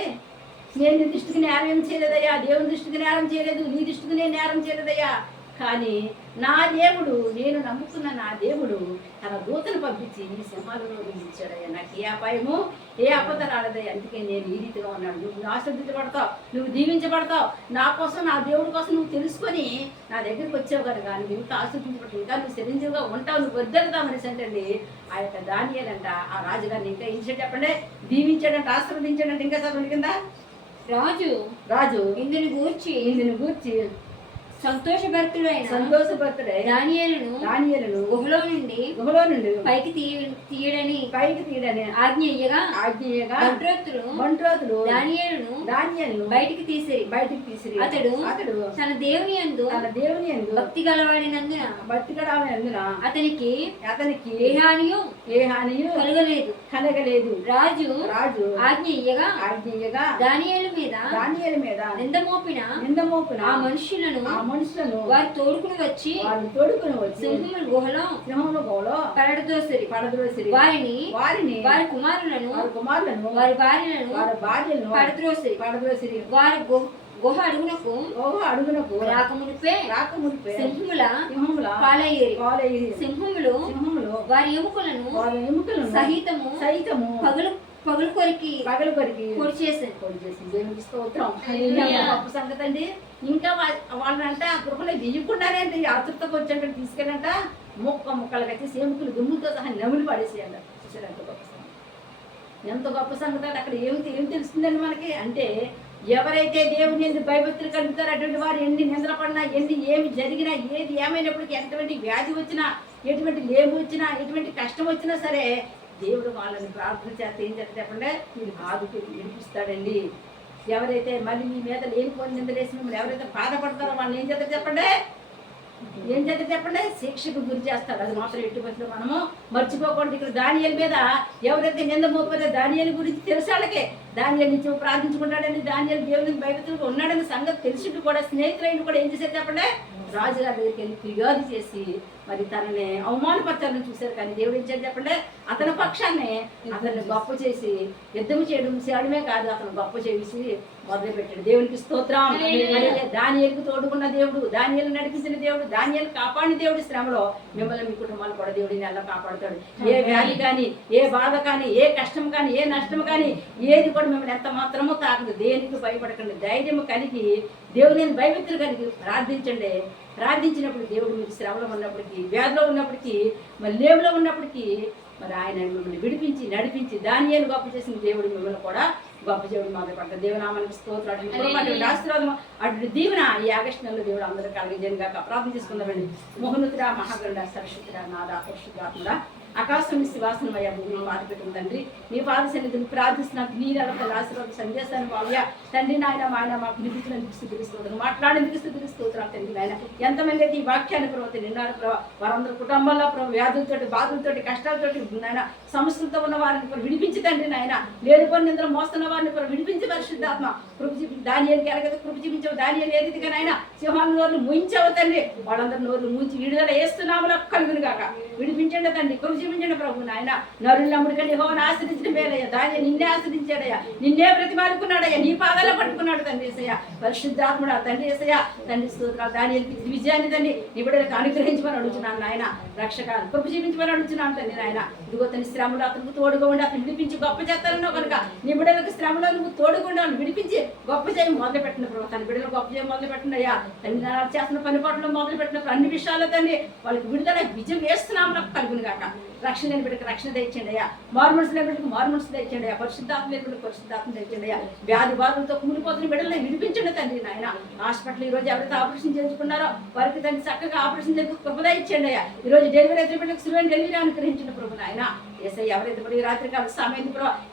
నేను నీ దృష్టికి నేరం ఏం చేయలేదయ్యా, దేవుని దృష్టికి నేరం చేయలేదు, నీ దృష్టికి నేను నేరం చేయలేదయ్యా, కానీ నా దేవుడు, నేను నమ్ముకున్న నా దేవుడు తన దూతను పంపించి ఈ సింహాలను వదిలించాడయ్యా. నాకు ఏ అపాయము ఏ ఆపద రాలేదయ్యా. అందుకే నేను ఈ రీతిగా ఉన్నాను. నువ్వు ఆశ్రదించబడతావు, నువ్వు దీవించబడతావు. నా కోసం, నా దేవుడి కోసం నువ్వు తెలుసుకొని నా దగ్గరికి వచ్చావు కనుక నువ్వు ఇంకా ఆశ్రదించబడతావు, ఇంకా నువ్వు చిరంజీవిగా ఉంటావు, నువ్వు వద్దలుతామనేసి అంటే ఆ యొక్క దానియేలంట ఆ రాజుగారిని ఇంకా ఏం చెప్పండి, దీవించాడంట, ఆశీర్వదించాడంట. ఇంకా చదవండి కింద. రాజు ఇందుని గూర్చి సంతోషభరితుడై దానియేలును గుహలో నుండి పైకి తీయడని ఆజ్ఞ ఇయ్యగా మంత్రోక్తులు దానియేలును బయటికి తీసిరి. అతడు తన దేవుని యందు భక్తి గలవాడినందున అతనికి ఏ హానియు కలగలేదు. రాజు ఆజ్ఞ ఇయ్యగా దానియేలు మీద నింద మోపిన ఆ మనుషులను వారు తోడుకుని వచ్చి సింహముల గుహలో పడద్రోసిరి. వారి కుమారులను వారి భార్యలను పడద్రోసిరి. వారి గుహ అడుగునకు రాకమునిపే సింహముల పాలయ్యేరి. సింహములు వారి ఎముకలను సహితము పగలు కొరికి పొడి చేసింది. దేవునికి స్తోత్రం. గొప్ప సంగతి అండి. ఇంకా వాళ్ళంట ఆ గృహలో వెయ్యకుండానే అంటే ఆతృతకు వచ్చాక తీసుకెళ్ళంట ముక్కలుగా చేసి ఎముకలు దుమ్ముతో సహా నమిలి పడేసేయండి. చూసారు ఎంత గొప్ప సంగతి, ఎంత గొప్ప సంగతి అంటే అక్కడ ఏం తెలుస్తుందండి మనకి అంటే ఎవరైతే దేవుని ఎందుకు భయభక్తులు కలుగుతారో అటువంటి వారు ఎన్ని నిద్రపడినా ఏమి జరిగినా ఏది ఏమైనప్పటికీ ఎటువంటి వ్యాధి వచ్చినా ఎటువంటి లేము వచ్చినా ఎటువంటి కష్టం వచ్చినా సరే దేవుడు వాళ్ళని ప్రార్థన చేస్తే ఏం చేస్తే చెప్పండి మీరు ఆదుకు వినిపిస్తాడండి. ఎవరైతే మళ్ళీ మీ మీద లేనిపోని నిందలేసి మిమ్మల్ని ఎవరైతే బాధపడతారో వాళ్ళని ఏం చేస్తారు చెప్పండి శిక్షకు గురి చేస్తాడు. అది మాత్రం ఎట్టి బస్సులో మనము మర్చిపోకూడదు. ఇక్కడ దానియేలు మీద ఎవరైతే నింద మోపారో దానియేలు గురించి తెలిసి వాళ్ళకే దానియేలు నుంచి ప్రార్థించుకుంటాడని దానియేలు దేవునికి భయభక్తులుగా ఉన్నాడని సంగతి తెలిసింటూ కూడా స్నేహితులైన కూడా ఏం చేశారు చెప్పండి రాజుగారి దగ్గరికి వెళ్ళి ఫిర్యాదు చేసి మరి తనని అవమానపరచాలని చూశారు. కానీ దేవుడు ఏం చేయాలి చెప్పండి అతని పక్షాన్ని అతన్ని గొప్ప చేసి యుద్ధం చేయడమే కాదు అతను గొప్ప చేసి మొదలు పెట్టాడు. దేవునికి స్తోత్రం. దానియేలుకు తోడుకున్న దేవుడు, దానియేలు నడిపించిన దేవుడు, దానియేలు కాపాడిన దేవుడు. శ్రమలో మిమ్మల్ని మీ కుటుంబాలు కూడా దేవుడు నెల కాపాడుతాడు. ఏ వ్యాధి కానీ ఏ బాధ కానీ ఏ కష్టం కానీ ఏ నష్టం కానీ ఏది కూడా మిమ్మల్ని ఎంత మాత్రమో తాకదు. దేనికి భయపడకండి, ధైర్యం కలిగి దేవుని భయభక్తులు కలిగి ప్రార్థించండి. ప్రార్థించినప్పుడు దేవుడు మీకు శ్రమలో ఉన్నప్పటికీ వ్యాధిలో ఉన్నప్పటికీ మరి లేవులో ఉన్నప్పటికీ మరి ఆయన మిమ్మల్ని విడిపించి నడిపించి దానియేలు గొప్ప చేసిన దేవుడు మిమ్మల్ని కూడా గొప్ప దేవుడు మొదలు పడతారు. దేవునామానికి స్తోత్రం. అటువంటి ఆశీర్వాదం అటువంటి దీవెన ఈ ఆగస్టు నెలలో దేవుడు అందరూ కలిగేను గాక. ప్రార్థన చేసుకుందామండి. మహోన్నతుడా మహాగరుడ సరస్వతుడా నాదా పరిశుద్ధాత్ముడా ఆకాశం శివాసనమయ్యా భూమిని పాత పెట్టింది తండ్రి నీ పాద సన్నిధిని ప్రార్థిస్తున్నట్టు నీ నెలల ఆశీర్వాద సందేశాన్ని బావ్యా తండ్రి నాయన ఆయన మాకు వినిపించినందుకు స్థుతిస్తోత్రం, మాట్లాడేందుకు స్థుతిస్తోత్రం తండ్రి నాయన. ఎంతమంది అయితే ఈ వాక్యాన్ని ప్రవర్తి నిన్నారు ప్రభావ వారందరూ కుటుంబంలో వ్యాధులతోటి బాధలతోటి కష్టాలతోటి నాయన సమస్యలతో ఉన్న వారిని విడిపించి తండ్రి నాయన లేని కొన్ని నిందలు మోస్తున్న వారిని విడిపించి పరిశుద్ధాత్మ కృప చూపించి దానియేలుకి ఎలాగైతే కృప చూపించావు దానియేలు ఏ రీతిగా నాయన సింహాల నోర్లు ముంచావు తండ్రి వాళ్ళందరూ నోర్లు ముంచి విడుదల వేస్తున్నాములో కలుగును గాక. విడిపించండి తండ్రి కృప చూపించండి ప్రభు నాయన. నరులు నమ్ముడికండి యెహోవాను ఆశ్రయించిన మేలయ్యా దానియేలు నిన్నే ఆశ్రయించాడయ్యా, నిన్నే ప్రతిమాలుకున్నాడయ్యా, నీ పాదాలు పట్టుకున్నాడు తండ్రి యేసయ్య. పరిశుద్ధాత్ముడా తండ్రి యేసయ్య తండ్రి స్తోత్రాలు. దానియేలుకి విజయాన్ని తండ్రి నీ బిడ్డలకు అనుగ్రహించమని అడుగుతున్నాను నాయన. రక్షకాలు కృప చూపించమని అడుగుతున్నాను తండ్రి నాయన. ఇదిగో తన శ్రమలు అతనికి తోడుగా ఉండి అతను విడిపించి గొప్ప చేస్తానన్నావు కనుక నీ బిడ్డలకు శ్రమలో నువ్వు తోడుగా ఉండాలని విడిపించి గొప్ప చేయం మొదలు పెట్టిన ప్రభు తన బిడ్డలు గొప్ప చేయం మొదలు పెట్టినయ్యా తండ్రి నాన్న చేస్తున్న పని పాటలు మొదలు పెట్టినప్పుడు అన్ని విషయాల్లో తండ్రి వాళ్ళకి విడుదల విజయం వేస్తున్నాము నాకు కలుగును గాక. రక్షణ లేని బిడ్డకి రక్షణ తెచ్చండి అయ్యా, మారుమనసు లేని బిడ్డకి మారుమనసు తెచ్చండి అయ్యా, పరిశుద్ధాత్మ లేని బిడ్డకి పరిశుద్ధాత్మ తెచ్చండి అయ్యా. వ్యాధి బాధలతో కూలిపోతున్న బిడ్డలని విడిపించండి తండ్రి నాయన. హాస్పిటల్ ఈ రోజు ఎవరైతే ఆపరేషన్ చేసుకున్నారో వారికి తండ్రి చక్కగా ఆపరేషన్ చేసి కృపద ఇచ్చండి అయ్యా. ఈ రోజు డెలివరీ అయితే బిడ్డకు సులువైన డెలివరీ అనుగ్రహించండి ప్రభు నాయన. ఏసై ఎవరైతే మరి రాత్రికాల సమయం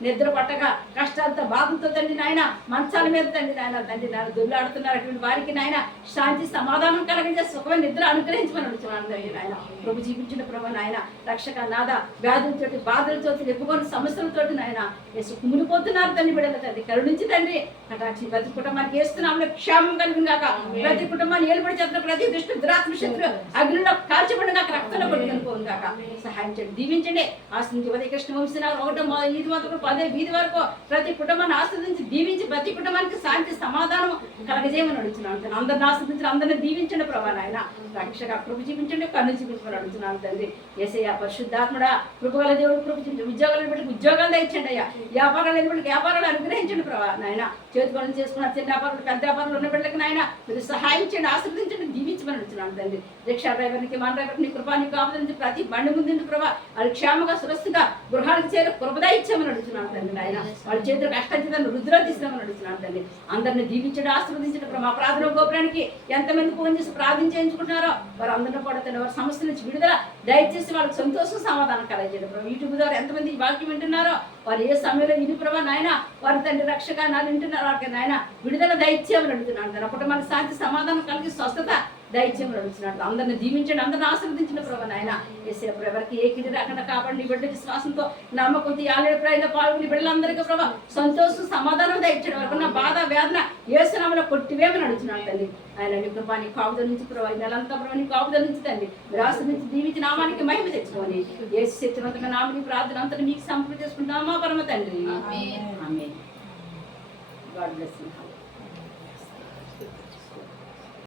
నిద్ర పట్టగా కష్టాలతో బాధలతో తండ్రి నాయన మంచాల మీద తండ్రి నాయన తండ్రి నాయన దొల్లాడుతున్నారు అటువంటి వారికి నాయన శాంతి సమాధానం కలిగించే సుఖమైన నిద్ర అనుగ్రహించమని అడుగుతున్నాను తండ్రి నాయన. ప్రభు జీవించిన ప్రభు నాయన రక్షక నాద వ్యాధులతోటి బాధలతో ఎప్పుకొని సమస్యలతోటి నాయన యేసు కుమిలిపోతున్నారు తండ్రి బిడ్డల తండ్రి కరుణించి తండ్రి కటాక్షి ప్రతి కుటుంబానికి వేస్తున్నాము క్షేమం కలిగిన గాక. ప్రతి కుటుంబాన్ని ఏలుబడి చేస్తున్న ప్రతి దుష్ట దురాత్మ శత్రు అగ్నిలో కాల్చబడిన గాక, రక్తంలో పట్టుకొని పోను గాక. సహాయం చేయండి, దీవించండి, ఆశ ఆశ్రదించి ఉదయ కృష్ణ వంశీనారు 1వ వీధి వరకు 10వ వీధి వరకు ప్రతి కుటుంబాన్ని ఆశ్రదించి దీవించి ప్రతి కుటుంబానికి శాంతి సమాధానం కలగజేయమని అడుగుతున్నాను. అందరిని ఆశ్రదించి అందరిని దీవించండి ప్రభా నాయన. రక్షగా కృప చూపించండి, కన్ను చూపించమని అడుగుతున్నాను తండ్రి. యేసయ్య పరిశుద్ధాత్ముడా, కృపగల దేవుడు కృప చూపించండి. ఉద్యోగాలు పెట్టి ఉద్యోగాలు తెచ్చండి అయ్యా. వ్యాపారాలు లేని బిడ్డకి వ్యాపారాలు అనుగ్రహించండి ప్రభా నాయన. చేతి పనులు చేసుకున్న చిన్న వ్యాపారాలు పెద్ద వ్యాపారాలు ఉన్న బిడ్డకి నాయన మీరు సహాయం చేయండి, ఆశ్రదించండి, దీవించమని అడుగుతున్నాను తండ్రి. రిక్షా డ్రైవర్కి మన డ్రైవర్కి నీ కృపా నీకు ఆపదించి ప్రతి బండి ముందు ప్రభా వాళ్ళు క్షేమంగా సురక్షితంగా గృహానికి చేరి కృపదా ఇచ్చామని అడుగుతున్నాను తండ్రి నాయన. వాళ్ళ చేతులు కష్టాన్ని రుద్ర తీసామని అడుగుతున్నాను తండ్రి. అందరిని దీవించడం ఆశీర్వదించడం ప్రభా. ప్రార్థన గోపురానికి ఎంతమంది ఫోన్ చేసి ప్రార్థన చేయించుకుంటున్నారో వారు అందరిని పడుతున్న వారి సమస్యల నుంచి విడుదల దయచేసి వాళ్ళకి సంతోషం సమాధానం కలగజేయడం ప్రభా. యూట్యూబ్ ద్వారా ఎంతమంది ఈ వాక్యం వింటున్నారో వారు ఏ సమయంలో విని ప్రభా నాయన వారి తండ్రి రక్షగా నాలు వింటున్నారు వారికి నాయన విడుదల దయచేయమని అడుగుతున్నాను తండ్రి. అప్పుడు మన శాంతి సమాధానం కలిగి స్వస్థత దయచేయమని అడుగుతున్నాడు. అందరిని దీవించండి, అందరిని ఆశీర్వదించిన ప్రభా నాయన. యేసయ్య ప్రభు ఎవరికి ఏ కిడి రాకుండా కాపాడి బిడ్డ విశ్వాసంతో నమ్మకంతో ఆలయ ప్రయాణ పాల్గొని బిడ్డలందరికీ ప్రభా సంతోషం సమాధానం దయచేయడం వరకు నా బాధ వేదన యేసునామములో కొట్టివేమని అడుగుతున్నాడు తండ్రి. ఆయన నీ కృప నీ కాపుదల నుంచి ప్రభా నెలంతా ప్రభా నీ కాపుదల నుంచి తండ్రి మీరు ఆశీర్వదించి దీవించి నామానికి మహిమ తెచ్చుకొని యేసు శక్తివంతంగా నామని ప్రార్థన అంతా మీకు సమర్పణ చేసుకుంటామా పరమ తండ్రి. ఆమేన్. God bless you.